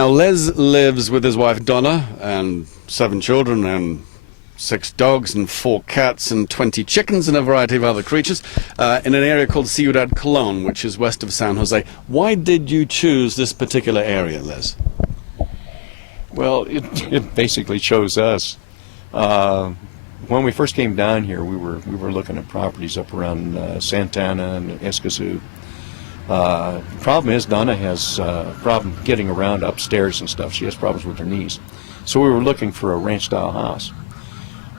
Now, Les lives with his wife Donna and 7 children and 6 dogs and 4 cats and 20 chickens and a variety of other creatures in an area called Ciudad Colon, which is west of San Jose. Why did you choose this particular area, Les? Well, it basically chose us. When we first came down here, we were looking at properties up around Santana and Escazú. The problem is Donna has a problem getting around upstairs and stuff. She has problems with her knees. So we were looking for a ranch-style house.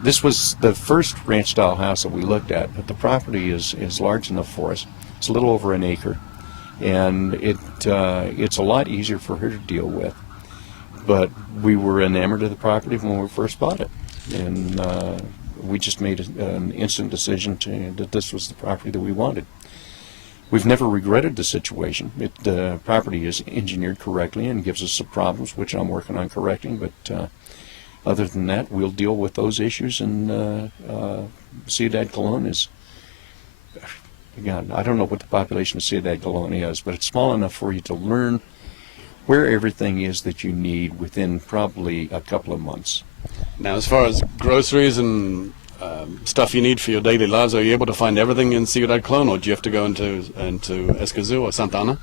This was the first ranch-style house that we looked at, but the property is large enough for us. It's a little over an acre, and it's a lot easier for her to deal with. But we were enamored of the property when we first bought it, and we just made an instant decision that this was the property that we wanted. We've never regretted the situation. The property is engineered correctly and gives us some problems, which I'm working on correcting, but other than that, we'll deal with those issues, and Ciudad Colon is, again, I don't know what the population of Ciudad Colon is, but it's small enough for you to learn where everything is that you need within probably a couple of months. Now, as far as groceries and stuff you need for your daily lives, are you able to find everything in Ciudad Colon, or do you have to go into Escazú or Santa Ana?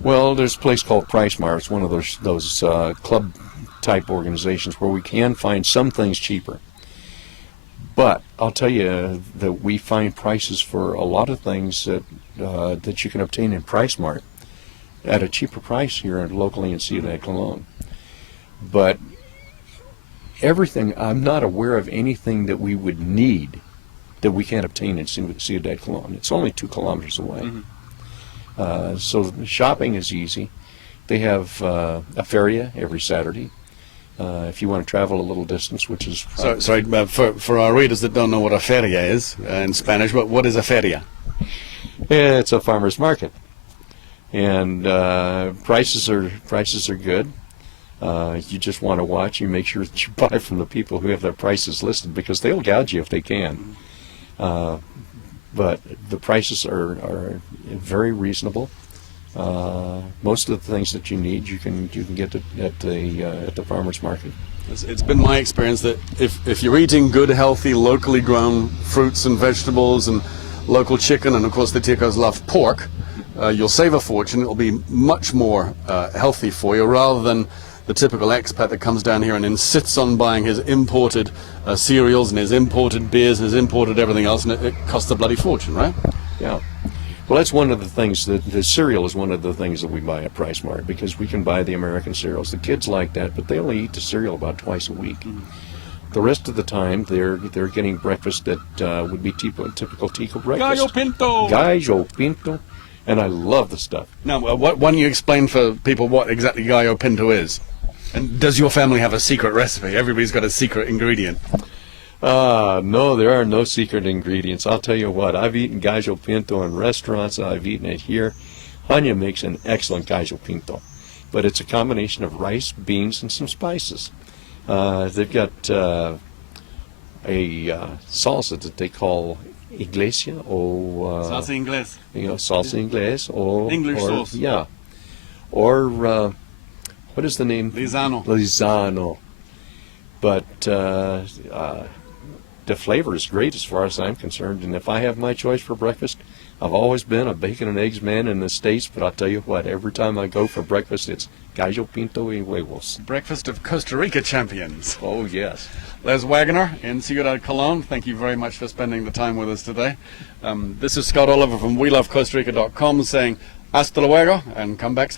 Well, there's a place called Price Mart. It's one of those club-type organizations where we can find some things cheaper. But I'll tell you that we find prices for a lot of things that you can obtain in Price Mart at a cheaper price here locally in Ciudad Colon. But everything, I'm not aware of anything that we would need that we can't obtain in Ciudad Colon. It's only 2 kilometers away. Mm-hmm. So shopping is easy. They have a feria every Saturday. If you want to travel a little distance, which is... Sorry, for our readers that don't know what a feria is in Spanish, what is a feria? It's a farmer's market. And prices are good. You just want to watch. You make sure that you buy from the people who have their prices listed, because they'll gouge you if they can. But the prices are very reasonable. Most of the things that you need, you can get at the farmers market. It's been my experience that if you're eating good, healthy, locally grown fruits and vegetables and local chicken, and of course the Ticos love pork, you'll save a fortune. It'll be much more healthy for you, rather than the typical expat that comes down here and insists on buying his imported cereals and his imported beers and his imported everything else, and it costs a bloody fortune, right? Yeah. Well, that's one of the things, the cereal is one of the things that we buy at Price Mart, because we can buy the American cereals. The kids like that, but they only eat the cereal about twice a week. Mm-hmm. The rest of the time, they're getting breakfast that would be typical Tico breakfast. Gallo Pinto! Gallo Pinto. And I love the stuff. Now, why don't you explain for people what exactly Gallo Pinto is? And does your family have a secret recipe? Everybody's got a secret ingredient. No, there are no secret ingredients. I'll tell you what, I've eaten Gallo Pinto in restaurants. I've eaten it here. Hanya makes an excellent Gallo Pinto. But it's a combination of rice, beans, and some spices. They've got a salsa that they call Iglesia, or salsa inglés. Salsa inglés, or English sauce. Yeah, or what is the name? Lizano. But the flavor is great as far as I'm concerned. And if I have my choice for breakfast, I've always been a bacon and eggs man in the States. But I'll tell you what, every time I go for breakfast, it's Gallo Pinto y huevos. Breakfast of Costa Rica champions. Oh, yes. Les Wagner in Ciudad Colon, thank you very much for spending the time with us today. This is Scott Oliver from WeLoveCostaRica.com saying hasta luego and come back.